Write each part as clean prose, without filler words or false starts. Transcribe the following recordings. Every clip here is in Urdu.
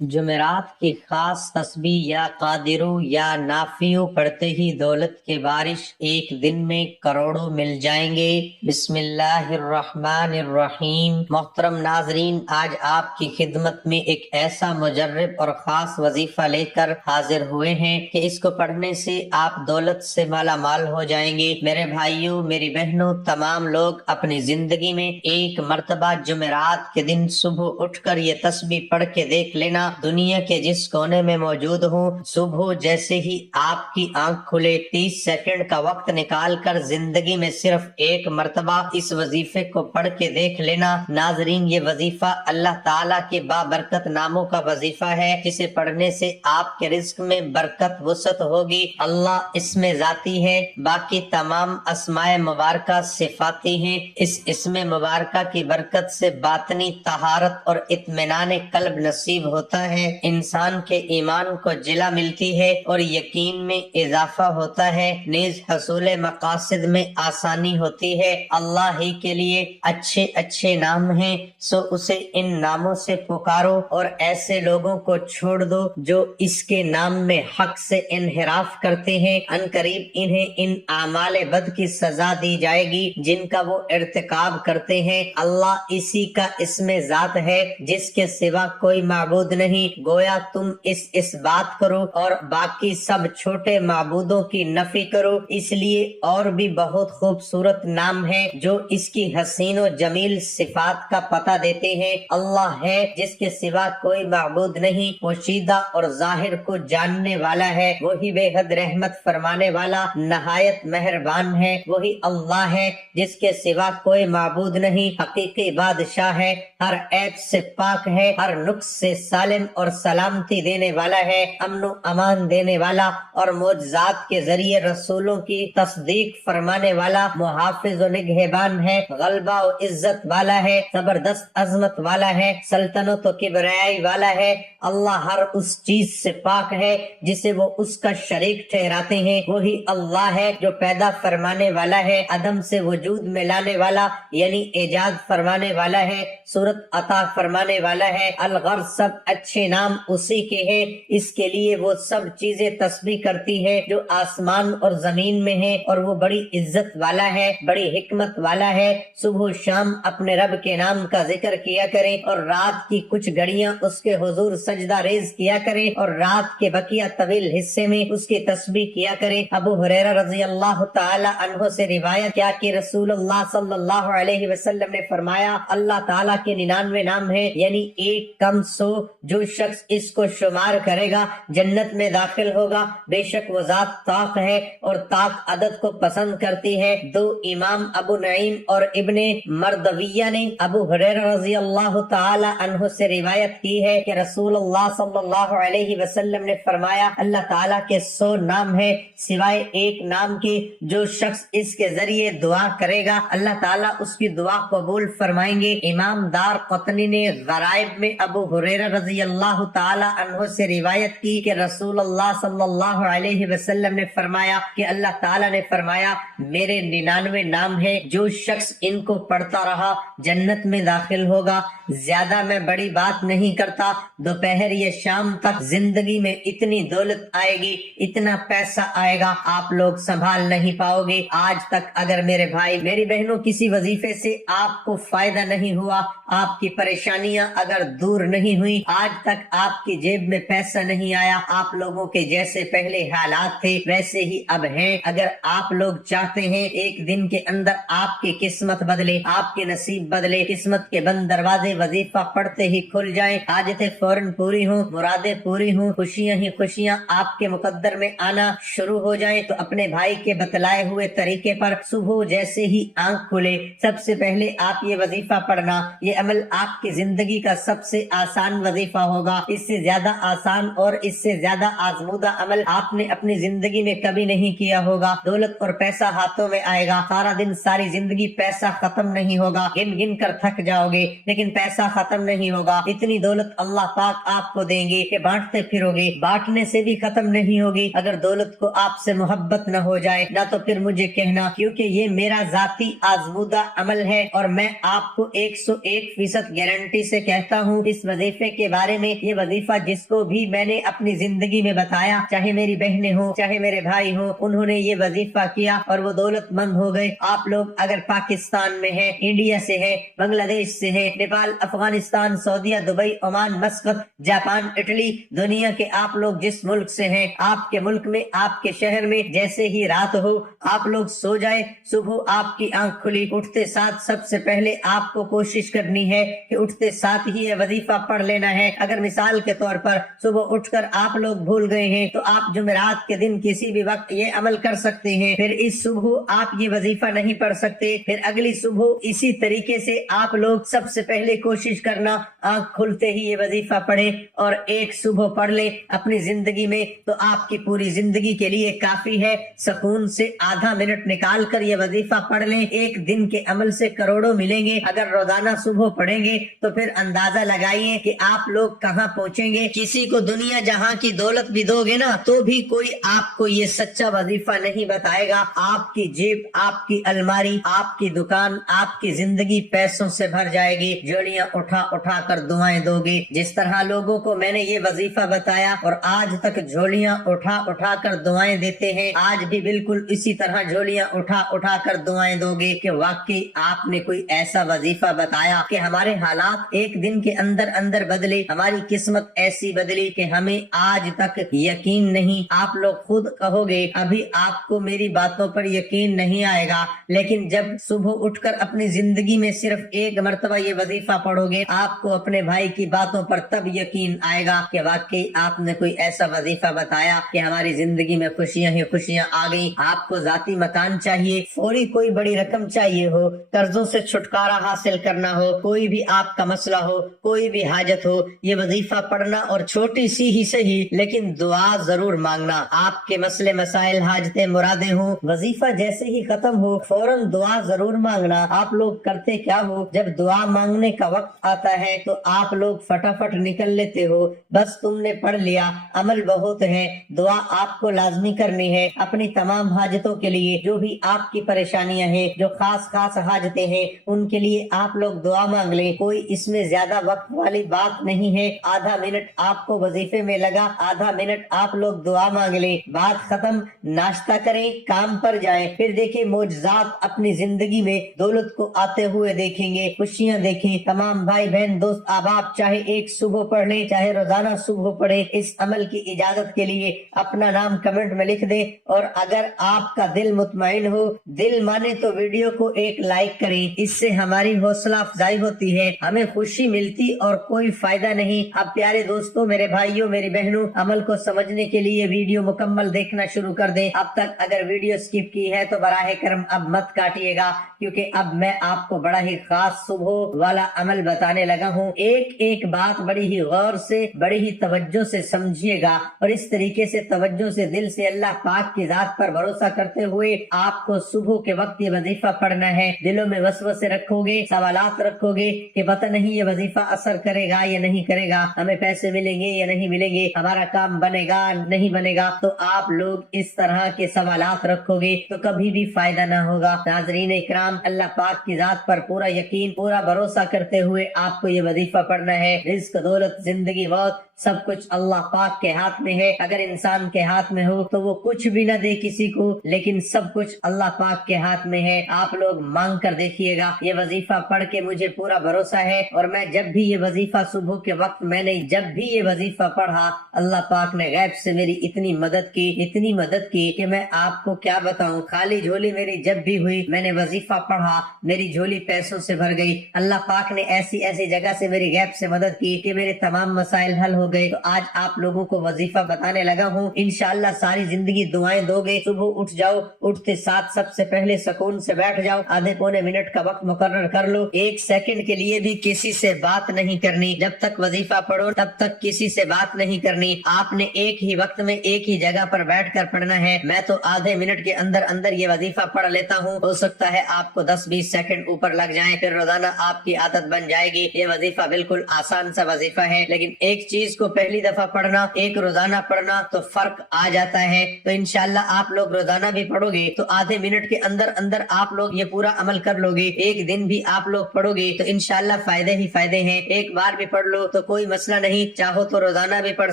جمعرات کی خاص تسبیح یا قادرو یا نافیو پڑھتے ہی دولت کے بارش ایک دن میں کروڑوں مل جائیں گے۔ بسم اللہ الرحمن الرحیم۔ محترم ناظرین، آج آپ کی خدمت میں ایک ایسا مجرب اور خاص وظیفہ لے کر حاضر ہوئے ہیں کہ اس کو پڑھنے سے آپ دولت سے مالا مال ہو جائیں گے۔ میرے بھائیوں، میری بہنوں، تمام لوگ اپنی زندگی میں ایک مرتبہ جمعرات کے دن صبح اٹھ کر یہ تسبیح پڑھ کے دیکھ لینا۔ دنیا کے جس کونے میں موجود ہوں، صبح جیسے ہی آپ کی آنکھ کھلے 30 سیکنڈ کا وقت نکال کر زندگی میں صرف ایک مرتبہ اس وظیفے کو پڑھ کے دیکھ لینا۔ ناظرین، یہ وظیفہ اللہ تعالیٰ کے بابرکت ناموں کا وظیفہ ہے، جسے پڑھنے سے آپ کے رزق میں برکت وسعت ہوگی۔ اللہ اس میں ذاتی ہے، باقی تمام اسماء مبارکہ صفاتی ہیں۔ اس اسم مبارکہ کی برکت سے باطنی طہارت اور اطمینان قلب نصیب ہوتا ہے، انسان کے ایمان کو جلا ملتی ہے اور یقین میں اضافہ ہوتا ہے، نیز حصول مقاصد میں آسانی ہوتی ہے۔ اللہ ہی کے لیے اچھے اچھے نام ہیں، سو اسے ان ناموں سے پکارو اور ایسے لوگوں کو چھوڑ دو جو اس کے نام میں حق سے انحراف کرتے ہیں۔ ان قریب انہیں ان اعمال بد کی سزا دی جائے گی جن کا وہ ارتکاب کرتے ہیں۔ اللہ اسی کا اسم ذات ہے جس کے سوا کوئی معبود نہیں۔ گویا تم اس بات کرو اور باقی سب چھوٹے معبودوں کی نفی کرو۔ اس لیے اور بھی بہت خوبصورت نام ہیں جو اس کی حسین و جمیل صفات کا پتہ دیتے ہیں۔ اللہ ہے جس کے سوا کوئی معبود نہیں، پوشیدہ اور ظاہر کو جاننے والا ہے، وہی بے حد رحمت فرمانے والا نہایت مہربان ہے۔ وہی اللہ ہے جس کے سوا کوئی معبود نہیں، حقیقی بادشاہ ہے، ہر عیب سے پاک ہے، ہر نقص سے سالم اور سلامتی دینے والا ہے، امن و امان دینے والا اور معجزات کے ذریعے رسولوں کی تصدیق فرمانے والا، محافظ و نگہبان ہے، غلبہ و عزت والا ہے، زبردست عظمت والا ہے، سلطنت و کبریائی والا ہے۔ اللہ ہر اس چیز سے پاک ہے جسے وہ اس کا شریک ٹھہراتے ہیں۔ وہی اللہ ہے جو پیدا فرمانے والا ہے، عدم سے وجود میں لانے والا یعنی ایجاد فرمانے والا ہے، صورت عطا فرمانے والا ہے۔ الغرض سب اچھے نام اسی کے ہیں، اس کے لیے وہ سب چیزیں تسبیح کرتی ہیں جو آسمان اور زمین میں ہیں، اور وہ بڑی عزت والا ہے، بڑی حکمت والا ہے۔ صبح و شام اپنے رب کے نام کا ذکر کیا کریں اور رات کی کچھ گھڑیاں اس کے حضور سجدہ ریز کیا کریں اور رات کے بقیہ طویل حصے میں اس کی تسبیح کیا کریں۔ ابو ہریرہ رضی اللہ تعالی عنہ سے روایت کیا کہ رسول اللہ صلی اللہ علیہ وسلم نے فرمایا، اللہ تعالیٰ کے 99 نام ہیں، یعنی ایک کم 100، جو شخص اس کو شمار کرے گا جنت میں داخل ہوگا۔ بے شک وہ ذات طاق ہے اور طاق عدد کو پسند کرتی ہے۔ دو امام ابو نعیم اور ابن مردویہ نے ابو ہریرہ رضی اللہ تعالی عنہ سے روایت کی ہے کہ رسول اللہ صلی اللہ علیہ وسلم نے فرمایا، اللہ تعالیٰ کے 100 نام ہیں سوائے ایک نام کے، جو شخص اس کے ذریعے دعا کرے گا اللہ تعالیٰ اس کی دعا قبول فرمائیں گے۔ امام دار قطنی نے غرائب میں ابو ہریرہ رضی اللہ تعالی عنہ سے روایت کی کہ رسول اللہ صلی اللہ علیہ وسلم نے فرمایا کہ اللہ تعالیٰ نے فرمایا، میرے 99 نام ہیں، جو شخص ان کو پڑھتا رہا جنت میں داخل ہوگا۔ زیادہ میں بڑی بات نہیں کرتا، دوپہر یا شام تک زندگی میں اتنی دولت آئے گی، اتنا پیسہ آئے گا، آپ لوگ سنبھال نہیں پاؤ گے۔ آج تک اگر میرے بھائی میری بہنوں کسی وظیفے سے آپ کو فائدہ نہیں ہوا، آپ کی پریشانیاں اگر دور نہیں ہوئی، آج تک آپ کی جیب میں پیسہ نہیں آیا، آپ لوگوں کے جیسے پہلے حالات تھے ویسے ہی اب ہیں۔ اگر آپ لوگ چاہتے ہیں ایک دن کے اندر آپ کی قسمت بدلے، آپ کے نصیب بدلے، قسمت کے بند دروازے وظیفہ پڑھتے ہی کھل جائیں، حاجتیں فوراً پوری ہوں، مرادیں پوری ہوں، خوشیاں ہی خوشیاں آپ کے مقدر میں آنا شروع ہو جائیں، تو اپنے بھائی کے بتلائے ہوئے طریقے پر صبح جیسے ہی آنکھ کھلے سب سے پہلے آپ یہ وظیفہ پڑھنا۔ یہ عمل آپ کی زندگی کا سب سے آسان وظیفہ ہوگا، اس سے زیادہ آسان اور اس سے زیادہ آزمودہ عمل آپ نے اپنی زندگی میں کبھی نہیں کیا ہوگا۔ دولت اور پیسہ ہاتھوں میں آئے گا، سارا دن ساری زندگی پیسہ ختم نہیں ہوگا، گن گن کر تھک جاؤ گے لیکن پیسہ ختم نہیں ہوگا۔ اتنی دولت اللہ پاک آپ کو دیں گے کہ بانٹتے پھرو گے، بانٹنے سے بھی ختم نہیں ہوگی۔ اگر دولت کو آپ سے محبت نہ ہو جائے نہ تو پھر مجھے کہنا، کیونکہ یہ میرا ذاتی آزمودہ عمل ہے اور میں آپ کو 101% گارنٹی سے کہتا ہوں اس وظیفے کے بارے بارے میں یہ وظیفہ جس کو بھی میں نے اپنی زندگی میں بتایا، چاہے میری بہنیں ہوں چاہے میرے بھائی ہوں، انہوں نے یہ وظیفہ کیا اور وہ دولت مند ہو گئے۔ آپ لوگ اگر پاکستان میں ہیں، انڈیا سے ہیں، بنگلہ دیش سے ہیں، نیپال، افغانستان، سعودیہ، Dubai, Oman, Muscat, Japan, Italy, دنیا کے آپ لوگ جس ملک سے ہیں، آپ کے ملک میں آپ کے شہر میں جیسے ہی رات ہو آپ لوگ سو جائے، صبح آپ کی آنکھ کھلی، اٹھتے ساتھ سب سے پہلے آپ کو کوشش کرنی ہے کہ اٹھتے ساتھ ہی یہ وظیفہ پڑھ لینا ہے۔ اگر مثال کے طور پر صبح اٹھ کر آپ لوگ بھول گئے ہیں تو آپ جمعرات کے دن کسی بھی وقت یہ عمل کر سکتے ہیں، پھر اس صبح آپ یہ وظیفہ نہیں پڑھ سکتے، پھر اگلی صبح اسی طریقے سے آپ لوگ سب سے پہلے کوشش کرنا آنکھ کھلتے ہی یہ وظیفہ پڑھیں اور ایک صبح پڑھ لیں اپنی زندگی میں تو آپ کی پوری زندگی کے لیے کافی ہے۔ سکون سے آدھا منٹ نکال کر یہ وظیفہ پڑھ لیں، ایک دن کے عمل سے کروڑوں ملیں گے۔ اگر روزانہ صبح پڑھیں گے تو پھر اندازہ لگائیے کہ آپ لوگ کہاں پہنچیں گے۔ کسی کو دنیا جہاں کی دولت بھی دو گے نا تو بھی کوئی آپ کو یہ سچا وظیفہ نہیں بتائے گا۔ آپ کی جیب، آپ کی الماری، آپ کی دکان، آپ کی زندگی پیسوں سے بھر جائے گی۔ جوڑیاں اٹھا اٹھا کر دعائیں دو گے۔ جس طرح لوگوں کو میں نے یہ وظیفہ بتایا اور آج تک جھولیاں اٹھا اٹھا کر دعائیں دیتے ہیں، آج بھی بالکل اسی طرح جھولیاں اٹھا اٹھا کر دعائیں دو گے کہ واقعی آپ نے کوئی ایسا وظیفہ بتایا کہ ہمارے حالات ایک دن کے اندر اندر بدلے، ہماری قسمت ایسی بدلی کہ ہمیں آج تک یقین نہیں۔ آپ لوگ خود کہو گے ابھی آپ کو میری باتوں پر یقین نہیں آئے گا، لیکن جب صبح اٹھ کر اپنی زندگی میں صرف ایک مرتبہ یہ وظیفہ پڑھو گے آپ کو اپنے بھائی کی باتوں پر تب یقین آئے گا کہ واقعی آپ نے کوئی ایسا وظیفہ بتایا کہ ہماری زندگی میں خوشیاں ہی خوشیاں آ گئی۔ آپ کو ذاتی مکان چاہیے، فوری کوئی بڑی رقم چاہیے ہو، قرضوں سے چھٹکارا حاصل کرنا ہو، کوئی بھی آپ کا مسئلہ ہو، کوئی بھی حاجت ہو، یہ وظیفہ پڑھنا اور چھوٹی سی ہی صحیح لیکن دعا ضرور مانگنا۔ آپ کے مسئلے مسائل حاجتیں مرادیں ہوں، وظیفہ جیسے ہی ختم ہو فوراً دعا ضرور مانگنا۔ آپ لوگ کرتے کیا ہو، جب دعا مانگنے کا وقت آتا ہے تو آپ لوگ فٹافٹ نکل لیتے ہو، بس تم نے پڑھ لیا، عمل بہت ہے، دعا آپ کو لازمی کرنی ہے اپنی تمام حاجتوں کے لیے۔ جو بھی آپ کی پریشانیاں ہیں، جو خاص خاص حاجتیں ہیں، ان کے لیے آپ لوگ دعا مانگ لیں۔ کوئی اس میں زیادہ وقت والی بات نہیں ہے، آدھا منٹ آپ کو وظیفے میں لگا، آدھا منٹ آپ لوگ دعا مانگ لیں، بات ختم، ناشتہ کریں، کام پر جائیں، پھر دیکھیں معجزات اپنی زندگی میں دولت کو آتے ہوئے دیکھیں گے، خوشیاں دیکھیں۔ تمام بھائی بہن دوست احباب چاہے ایک صبح پڑھ لیں چاہے روزانہ صبح پڑھیں، اس عمل کی اجازت کے لیے اپنا نام کمنٹ میں لکھ دیں، اور اگر آپ کا دل مطمئن ہو، دل مانے تو ویڈیو کو ایک لائک کریں، اس سے ہماری حوصلہ افزائی ہوتی ہے، ہمیں خوشی ملتی اور کوئی فائدہ نہیں۔ اب پیارے دوستوں، میرے بھائیوں، میری بہنوں، عمل کو سمجھنے کے لیے ویڈیو مکمل دیکھنا شروع کر دیں۔ اب تک اگر ویڈیو سکپ کی ہے تو براہ کرم اب مت کاٹیے گا، کیونکہ اب میں آپ کو بڑا ہی خاص صبح والا عمل بتانے لگا ہوں۔ ایک ایک بات بڑی ہی غور سے، بڑی ہی توجہ سے سمجھیے گا، اور اس طریقے سے توجہ سے دل سے اللہ پاک کی ذات پر بھروسہ کرتے ہوئے آپ کو صبح کے وقت یہ وظیفہ پڑھنا ہے۔ دلوں میں وسوسے رکھو گے، سوالات رکھو گے کہ پتہ نہیں یہ وظیفہ اثر کرے گا یا نہیں کرے گا، ہمیں پیسے ملیں گے یا نہیں ملیں گے، ہمارا کام بنے گا نہیں بنے گا، تو آپ لوگ اس طرح کے سوالات رکھو گے تو کبھی بھی فائدہ نہ ہوگا۔ ناظرین اکرام، اللہ پاک کی ذات پر پورا یقین، پورا بھروسہ کرتے ہوئے آپ کو یہ وظیفہ پڑھنا ہے۔ رزق، دولت، زندگی، موت، سب کچھ اللہ پاک کے ہاتھ میں ہے۔ اگر انسان کے ہاتھ میں ہو تو وہ کچھ بھی نہ دے کسی کو، لیکن سب کچھ اللہ پاک کے ہاتھ میں ہے۔ آپ لوگ مانگ کر دیکھیے گا۔ یہ وظیفہ پڑھ کے مجھے پورا بھروسہ ہے، اور میں جب بھی یہ وظیفہ صبح کے وقت میں نے جب بھی یہ وظیفہ پڑھا، اللہ پاک نے غیب سے میری اتنی مدد کی کہ میں آپ کو کیا بتاؤں۔ خالی جھولی میری جب بھی ہوئی، میں نے وظیفہ پڑھا، میری جھولی پیسوں سے بھر گئی۔ اللہ پاک نے ایسی ایسی جگہ سے میری غیب سے مدد کی کہ میرے تمام مسائل حل ہو گئے۔ تو آج آپ لوگوں کو وظیفہ بتانے لگا ہوں، انشاءاللہ ساری زندگی دعائیں دو گے۔ صبح اٹھ جاؤ، اٹھتے ساتھ سب سے پہلے سکون سے بیٹھ جاؤ، آدھے پونے منٹ کا وقت مقرر کر لو، ایک سیکنڈ کے لیے بھی کسی سے بات نہیں کرنی۔ جب تک وظیفہ پڑھو تب تک کسی سے بات نہیں کرنی۔ آپ نے ایک ہی وقت میں ایک ہی جگہ پر بیٹھ کر پڑھنا ہے۔ میں تو آدھے منٹ کے اندر اندر یہ وظیفہ پڑھ لیتا ہوں، ہو سکتا ہے آپ کو 10-20 سیکنڈ اوپر لگ جائیں، پھر روزانہ آپ کی عادت بن جائے گی۔ یہ وظیفہ بالکل آسان سا وظیفہ ہے، لیکن ایک چیز کو پہلی دفعہ پڑھنا، ایک روزانہ پڑھنا تو فرق آ جاتا ہے۔ تو انشاءاللہ آپ لوگ روزانہ بھی پڑھو گے تو آدھے منٹ کے اندر اندر آپ لوگ یہ پورا عمل کر لو گے۔ ایک دن بھی آپ لوگ پڑھو گے تو انشاءاللہ فائدے ہی فائدے ہیں۔ ایک بار بھی پڑھ لو تو کوئی مسئلہ نہیں، چاہو تو روزانہ بھی پڑھ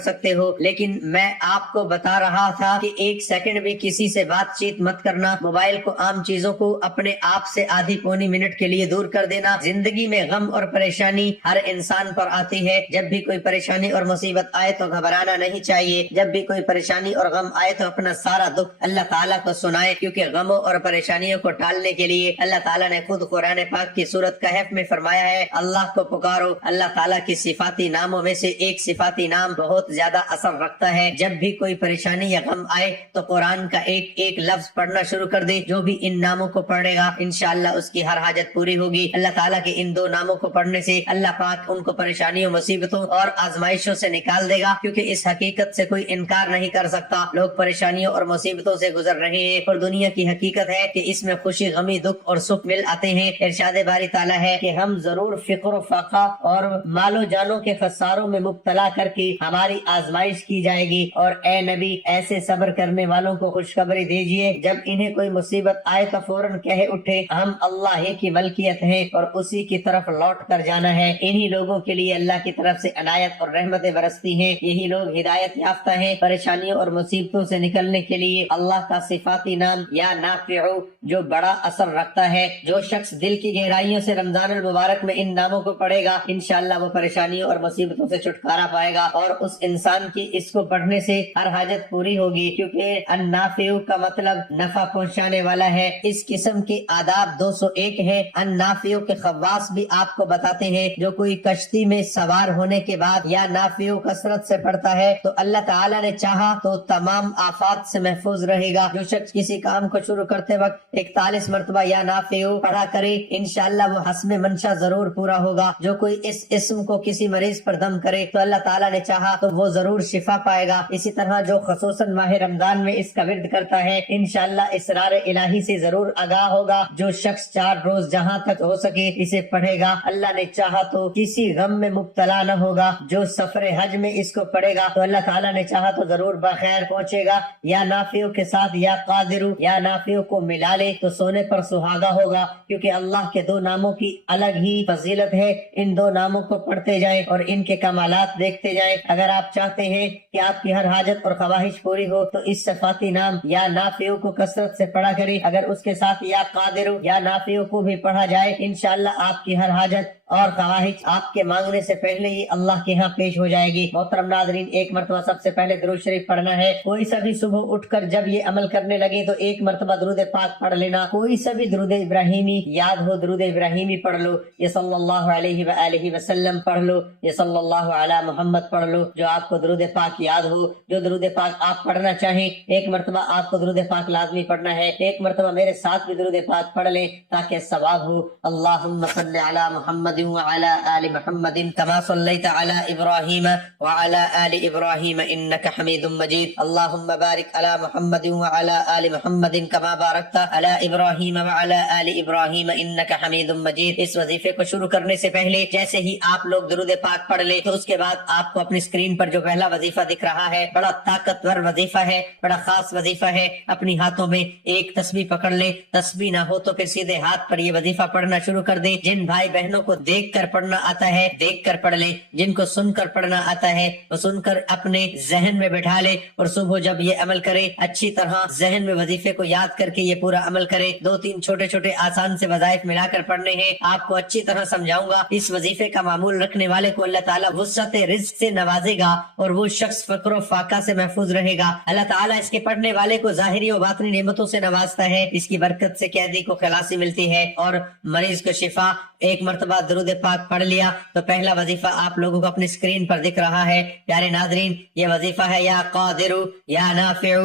سکتے ہو، لیکن میں آپ کو بتا رہا تھا کہ 1 سیکنڈ بھی کسی سے بات چیت مت کرنا، موبائل کو، عام چیزوں کو اپنے آپ سے آدھی پونی منٹ کے لیے دور کر دینا۔ زندگی میں غم اور پریشانی ہر انسان پر آتی ہے، جب بھی کوئی پریشانی اور مصیبت آئے تو گھبرانا نہیں چاہیے، جب بھی کوئی پریشانی اور غم آئے تو اپنا سارا دکھ اللہ تعالیٰ کو سنائے، کیونکہ غموں اور پریشانیوں کو ٹالنے کے لیے اللہ تعالیٰ نے خود قرآن پاک کی سورت کہف میں فرمایا ہے، اللہ کو پکارو۔ اللہ تعالیٰ کی صفاتی ناموں میں سے ایک صفاتی نام بہت زیادہ اثر رکھتا ہے، جب بھی کوئی پریشانی یا غم آئے تو قرآن کا ایک ایک لفظ پڑھنا شروع کر دے، جو بھی ان ناموں کو پڑھے گا انشاءاللہ اس کی ہر حاجت پوری ہوگی۔ اللہ تعالیٰ کے ان 2 ناموں کو پڑھنے سے اللہ پاک ان کو پریشانیوں، مصیبتوں اور آزمائشوں سے نکال دے گا، کیونکہ اس حقیقت سے کوئی انکار نہیں کر سکتا، لوگ پریشانیوں اور مصیبتوں سے گزر رہے ہیں، اور دنیا کی حقیقت ہے کہ اس میں خوشی، غمی، دکھ اور سکھ مل آتے ہیں۔ ارشاد باری تعالیٰ ہے کہ ہم ضرور فقر و فاقہ اور مال و جانوں کے خساروں میں مبتلا کر کے ہماری آزمائش کی جائے گی، اور اے نبی ایسے صبر کرنے والوں کو خوشخبری دیجئے جب انہیں کوئی مصیبت آئے تو فوراً کہہ اٹھے ہم اللہ ہی کی ملکیت ہیں اور اسی کی طرف لوٹ کر جانا ہے۔ انہی لوگوں کے لیے اللہ کی طرف سے عنایت اور رحمتیں برستی ہیں، یہی لوگ ہدایت یافتہ ہیں۔ پریشانیوں اور مصیبتوں سے نکلنے کے لیے اللہ کا صفاتی نام یا نافع جو بڑا اثر رکھتا ہے، جو شخص دل کی گہرائیوں سے رمضان المبارک میں ان ناموں کو پڑھے گا انشاءاللہ وہ پریشانیوں اور مصیبتوں سے چھٹکارا پائے گا، اور اس انسان کی اس کو پڑھنے سے ہر حاجت پوری ہوگی، کیونکہ النافع کا مطلب نفع پہنچانے والا ہے۔ اس قسم کے آداب 201 ہے۔ النافع کے خواص بھی آپ کو بتاتے ہیں، جو کوئی کشتی میں سوار ہونے کے بعد یا نافع کثرت سے پڑھتا ہے تو اللہ تعالیٰ نے چاہا تو تمام آفات سے محفوظ رہے گا۔ جو شخص کسی کام کو شروع کرتے وقت 41 مرتبہ یا نافع پڑھا کرے انشاءاللہ وہ حسب منشا ضرور پورا ہوگا۔ جو کوئی اس اسم کو کسی مریض پر دم کرے تو اللہ تعالیٰ نے چاہا تو وہ ضرور شفا پائے گا۔ اسی طرح جو خصوصاً ماہ رمضان میں اس کا ورد کرتا ہے انشاءاللہ اسرار الہی سے ضرور آگاہ ہوگا۔ جو شخص 4 روز جہاں تک ہو سکے اسے پڑھے گا اللہ نے چاہا تو کسی غم میں مبتلا نہ ہوگا۔ جو سفر حج میں اس کو پڑھے گا تو اللہ تعالیٰ نے چاہا تو ضرور بخیر پہنچے گا۔ یا نافع کے ساتھ یا قادر یا نافع کو ملا لے تو سونے پر سہاگا ہوگا، کیونکہ اللہ کے 2 ناموں کی الگ ہی فضیلت ہے۔ ان 2 ناموں کو پڑھتے جائیں اور ان کے کمالات دیکھتے جائیں۔ اگر آپ چاہتے ہیں کہ آپ کی ہر حاجت اور خواہش پوری ہو تو اس صفاتی نام یا نافع کو کثرت سے پڑھا کریں۔ اگر اس کے ساتھ یا قادر یا نافع کو بھی پڑھا جائے انشاءاللہ آپ کی ہر حاجت اور خواہش آپ کے مانگنے سے پہلے ہی اللہ کے ہاں پیش ہو جائے گی۔ محترم ناظرین، ایک مرتبہ سب سے پہلے درود شریف پڑھنا ہے۔ کوئی سا بھی صبح اٹھ کر جب یہ عمل کرنے لگے تو 1 مرتبہ درود پاک پڑھ لینا۔ کوئی سا بھی درود ابراہیمی یاد ہو درود ابراہیمی پڑھ لو، یہ صلی اللہ علیہ وآلہ وسلم پڑھ لو، یہ صلی اللہ علی محمد پڑھ لو۔ جو آپ کو درود پاک یاد ہو، جو درود پاک آپ پڑھنا چاہیں، 1 مرتبہ آپ کو درود پاک لازمی پڑھنا ہے۔ 1 مرتبہ میرے ساتھ بھی درود پاک پڑھ لیں تاکہ ثواب ہو۔ اللہم صلی علی محمد وعلى آل محمد كما صليت على إبراهيم وعلى آل إبراهيم إنك حميد مجيد اللهم بارك على محمد وعلى آل محمد كما باركت على إبراهيم وعلى آل إبراهيم إنك حميد مجيد۔ اس وظیفے کو شروع کرنے سے پہلے جیسے ہی آپ لوگ درود پاک پڑھ لیں تو اس کے بعد آپ کو اپنی اسکرین پر جو پہلا وظیفہ دکھ رہا ہے بڑا طاقتور وظیفہ ہے، بڑا خاص وظیفہ ہے۔ اپنی ہاتھوں میں ایک تسبیح پکڑ لیں، تسبیح نہ ہو تو پھر سیدھے ہاتھ پر یہ وظیفہ پڑھنا شروع کر دیں۔ جن بھائی بہنوں کو دیکھ کر پڑھنا آتا ہے دیکھ کر پڑھ لیں، جن کو سن کر پڑھنا آتا ہے وہ سن کر اپنے ذہن میں بٹھا لیں، اور صبح جب یہ عمل کرے اچھی طرح ذہن میں وظیفے کو یاد کر کے یہ پورا عمل کرے۔ 2-3 چھوٹے چھوٹے آسان سے وظائف ملا کر پڑھنے ہیں، آپ کو اچھی طرح سمجھاؤں گا۔ اس وظیفے کا معمول رکھنے والے کو اللہ تعالیٰ وسعت رزق سے نوازے گا اور وہ شخص فقر و فاقہ سے محفوظ رہے گا۔ اللہ تعالیٰ اس کے پڑھنے والے کو ظاہری و باطنی نعمتوں سے نوازتا ہے، اس کی برکت سے قیدی کو خلاصی ملتی ہے اور مریض کو شفا۔ 1 مرتبہ درود پاک پڑھ لیا تو پہلا وظیفہ آپ لوگوں کو اپنی اسکرین پر دکھ رہا ہے۔ پیارے ناظرین، یہ وظیفہ ہے یا قادر یا نافع،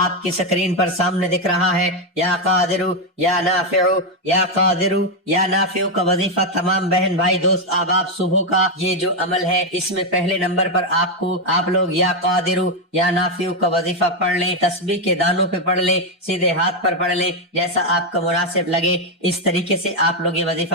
آپ کی اسکرین پر سامنے دکھ رہا ہے یا قادر یا نافع یا قادر یا نافع کا وظیفہ۔ تمام بہن بھائی دوست احباب، صبح کا یہ جو عمل ہے اس میں پہلے نمبر پر آپ لوگ یا قادر یا نافع کا وظیفہ پڑھ لیں، تسبیح کے دانوں پہ پڑھ لیں، سیدھے ہاتھ پر پڑھ لیں، جیسا آپ کو مناسب لگے اس طریقے سے آپ لوگ یہ وظیفہ